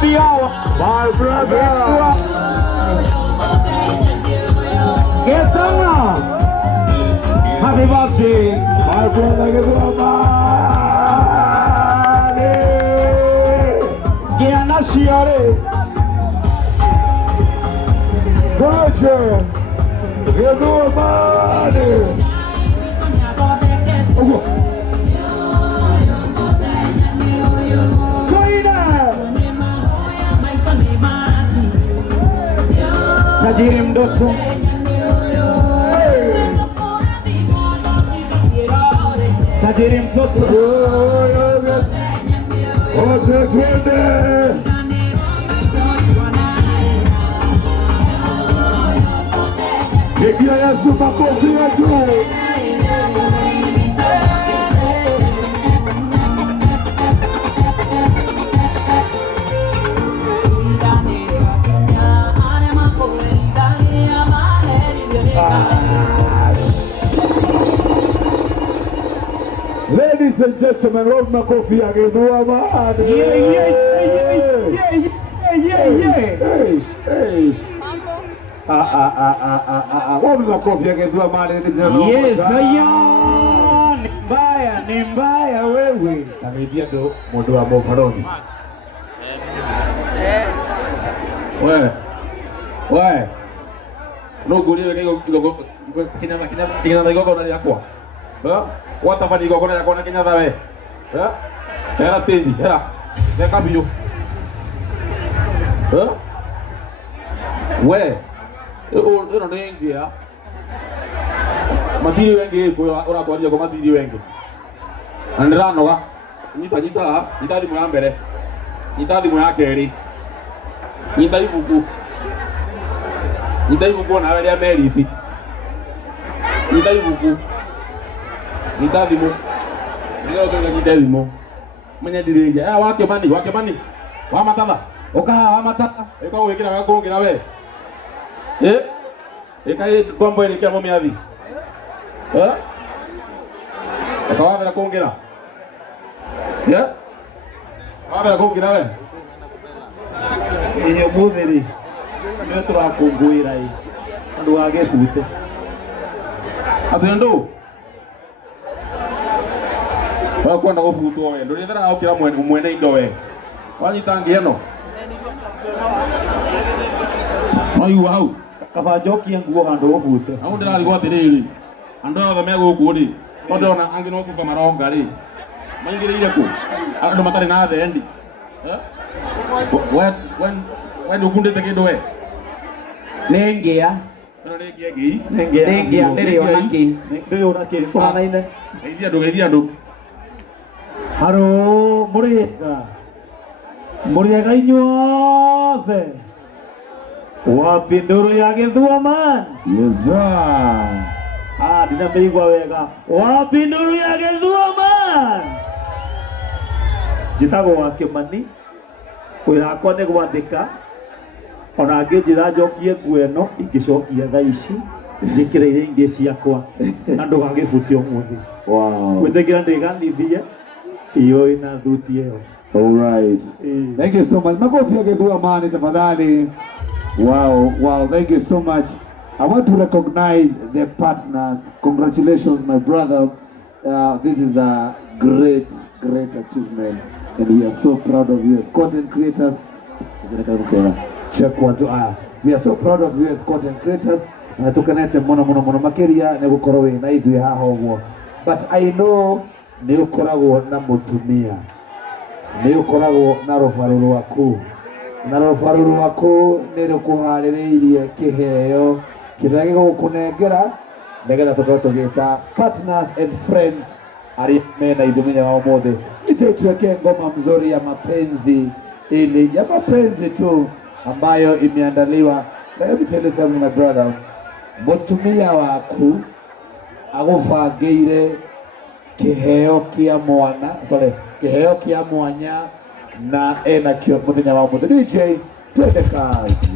happy hour. My brother. Get down now. Happy birthday. My brother, get to Get na shiare. Roger. Get to Tajiri mdoto. Tajiri mtoto. Wote twende. Pigia Yesu makofi yetu. Ladies and gentlemen, roll makofi ya Githua Maani. Roll makofi ya Githua Maani. Yes, ni mbaya wewe. Tangia ndo modo wa mofaroni. We. No gulia kinya gogo ndani yakwa. Watafanya gogo yako na kinya we. Era stage, era. Seka biyo. We. Eno nengia. Matiri wengi kwa ora twaria kwa matiri wengi. Andiranoga. Nyita thimu ya mbere. Nyita thimu ya keri. Nyita ibuku. Nyita ibuku na weria merisi. Nyita ibuku. Nyita thimu. Ndio sio nyita thimu. Menya ndirenje. Wake mani. Wa matata. Wa matata. Eko wikira ga kungira we. Ekai kombo ni kama miathi. Eko wa kungira. Wa kungira we. Ihe muthiri. Nĩ tũrakũngũĩra ĩ. Andũ a Gĩbute. Atendo. Wakwenda gũbutwo we. Ndũrĩthera okĩra mwene indo we. Wanyita ngĩeno. Mayu hau. Kaba njokie nguo handũ gũbute. Hau ndĩrarigwo atĩrĩrĩ. Andũ othe megũkũ rĩ. Tondũ ona angĩ no cuba maronga rĩ. Maingĩrĩire kũ? Andũ matarĩ na thendi. When ukundite kindu we nengia no nengia ndio onaki ndio onaki kuhanaine geithia andu haro muriega inyuothe wapi nduru ya Githua man yeza ndinameigua wega wapi nduru ya Githua man njitagwo wa Kimani kwira akwa ni gwathika ona ngĩnjĩra njokie nguo ĩno ingĩcokia thaa ici njĩkĩrĩire ingĩ ciakwa na ndũgagĩbute ũmũthĩ gwĩtĩkĩra ndĩganithie iyo ĩna thuti ĩyo. All right. Thank you so much. Makofi ya Githua Maani tafadhali. Wow, thank you so much. I want to recognize the partners. Congratulations, my brother. This is a great achievement. And we are so proud of you as content creators. Check one to we are so proud of you as content creators. Na tukanete mono makeria ne gukorwo na ithui haha ũguo. But I know ni ukoragwo na mutumia. Ni ukoragwo na rũbarũ rwaku. Na rũbarũ rwaku ni rukuharĩrĩirie kĩheo kĩrĩa gĩgũkũnengera nĩgetha tukorwo tũgĩta partners and friends ari mena idhumenya wa ũmũthĩ. Tuweke ngoma mzuri ya mapenzi ili ya mapenzi tu ambayo imeandaliwa. Let me tell you something, my brother. Mutumia waku agũbangĩire kĩheo kĩa mwanya na enakĩo mũthenya wa ũmũthĩ. DJ, twende kazi.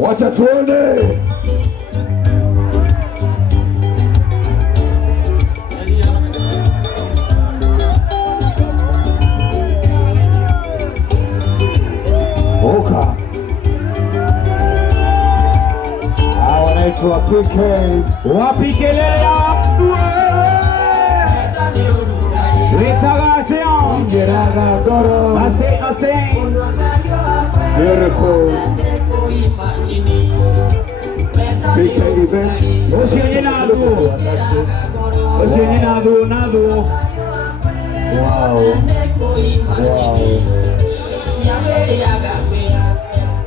Wacha tuone. wetu wapike. Wapike leo. Ritagatea. Ingeraga goro. Ase. Beautiful. Pika ibe. Oshini nadu. Wow.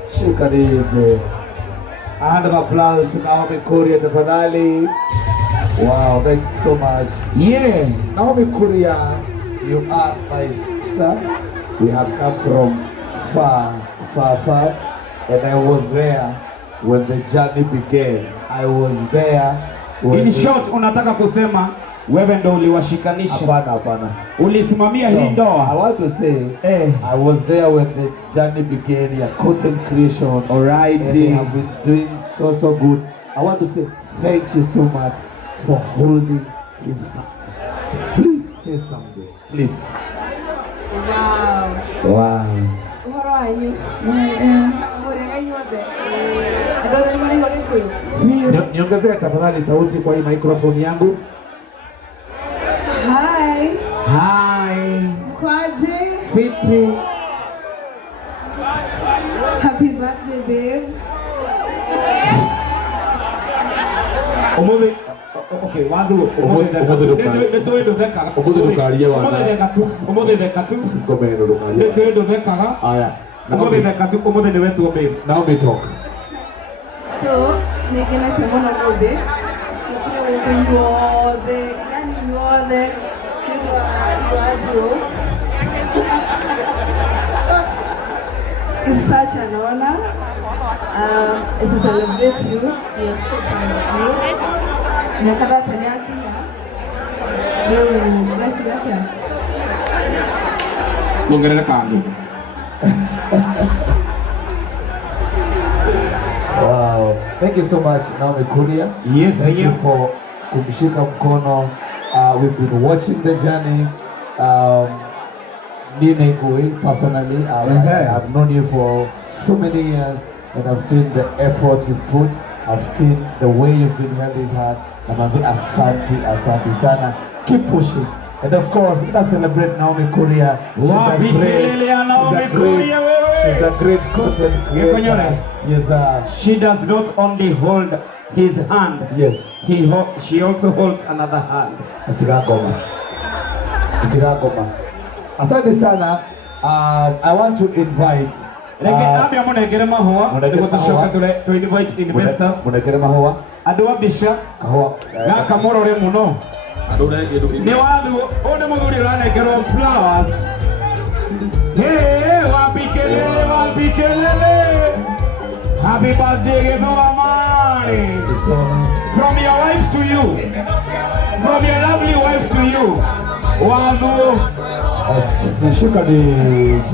Shika DJ. And of applause to Naomi Kuria tafadhali. Wow, thank you so much. Yeah. Naomi Kuria, you are my sister. We have come from far. And I was there when the journey began. I was there when In short, unataka kusema wewe ndo uliwashikanisha. Hapana. Ulisimamia hii I ndoa. want to say, I was there when the journey began, your content creation. Alright. And they have been doing so good. I want to say thank you so much for holding his hand. Please say something. Please. Wow. Niongezee tafadhali sauti kwa hii microphone yangu. Hi. Hi. Kwaje. Fiti. Happy birthday, babe. Okay, wandu So, nigenete muno muthi nikire nyothe yani nyothe nigwa It's such an honor to celebrate you. We are so proud of you. Nakada tani akinya. Leo bless yake. Tuongelee pango. Wow. Thank you so much, Naomi Kuria. Yes, thank you for kumshika mkono. We've been watching the journey. Personally, I've known you for so many years and I've seen the effort you put. I've seen the way you've been held his hand. Namazi asante sana. Keep pushing. And of course, let's celebrate Naomi Kuria. She's a great content creator. Yes, she does not only hold his hand. Yes. She also holds another hand. Asante sana. I want to invite andu a mbica gaka murore muno ni wathu une muthuri uranengerwo flowers. Hey, wapikelele happy birthday Githuramani from your wife to you, from your lovely wife to you. Wathu Shuka DJ.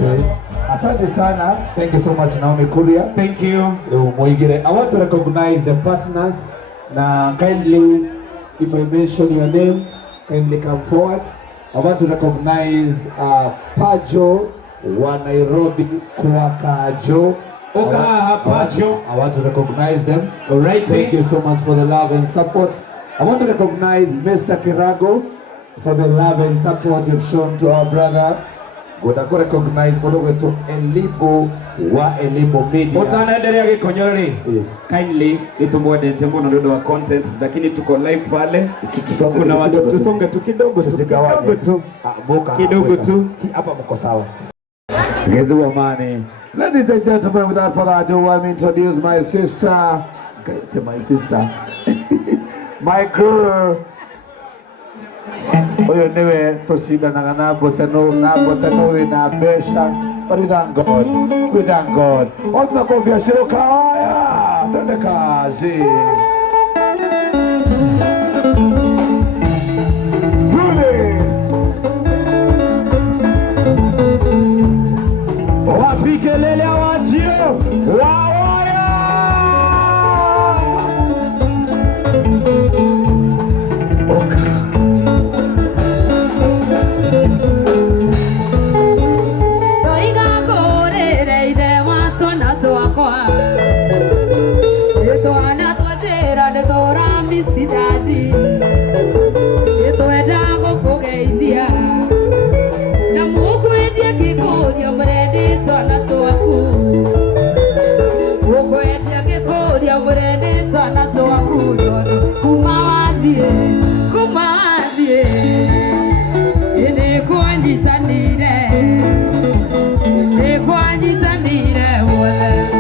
Asante sana. Thank you so much, Naomi Kuria. Thank you. I want to recognize the partners. Now, kindly, if I mention your name, kindly come forward. I want to recognize Pajo wa Nairobi Kwakajo. Pajo. I want to recognize them. Alright. Thank you so much for the love and support. I want to recognize Mr. Kirago for the love and support you've shown to our brother. Godako recognize Bodogeto Elibo wa Elibo Media. Utaendelea gikonyorori. Kindly nitumwendete muno ndio wa content lakini tuko live pale. Kuna watu tusonge tu kidogo tu. Kidogo tu. Hapa mko sawa. Githuramani. Ladies and gentlemen, without further ado, let me introduce my sister. My girl. Oyo niwe tushindanaga na Bosano na Botano na Besha. But we thank God. Watu makofi yashiruka haya. Twende kazi. Wapikelele wajio. Wawaya. Ethora misidadi Etweda gukugeithia Na mukwendia gikuria murendetwo na twaku Mukwendia gikuria murendetwo na twaku Kuma wathie Ine kwanyitanire wothe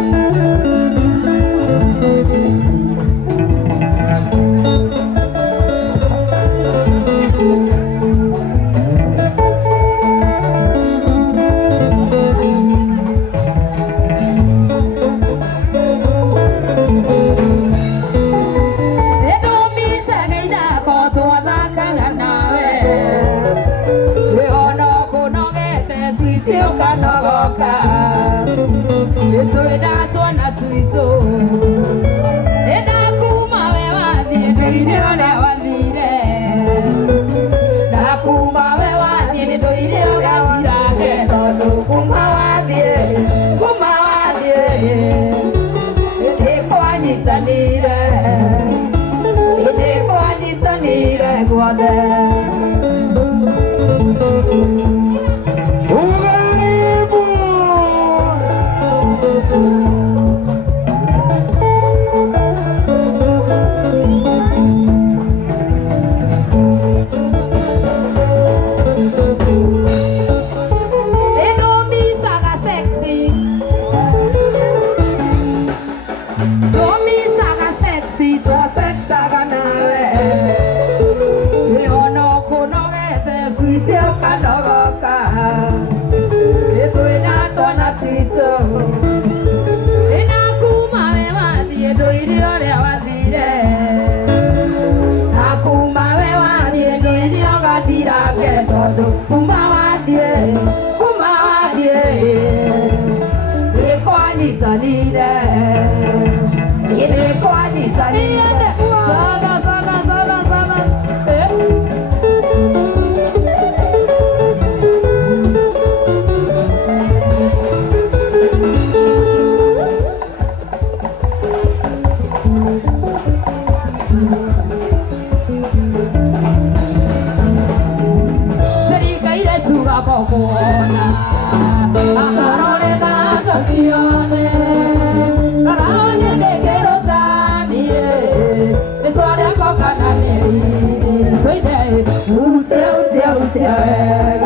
Yeah.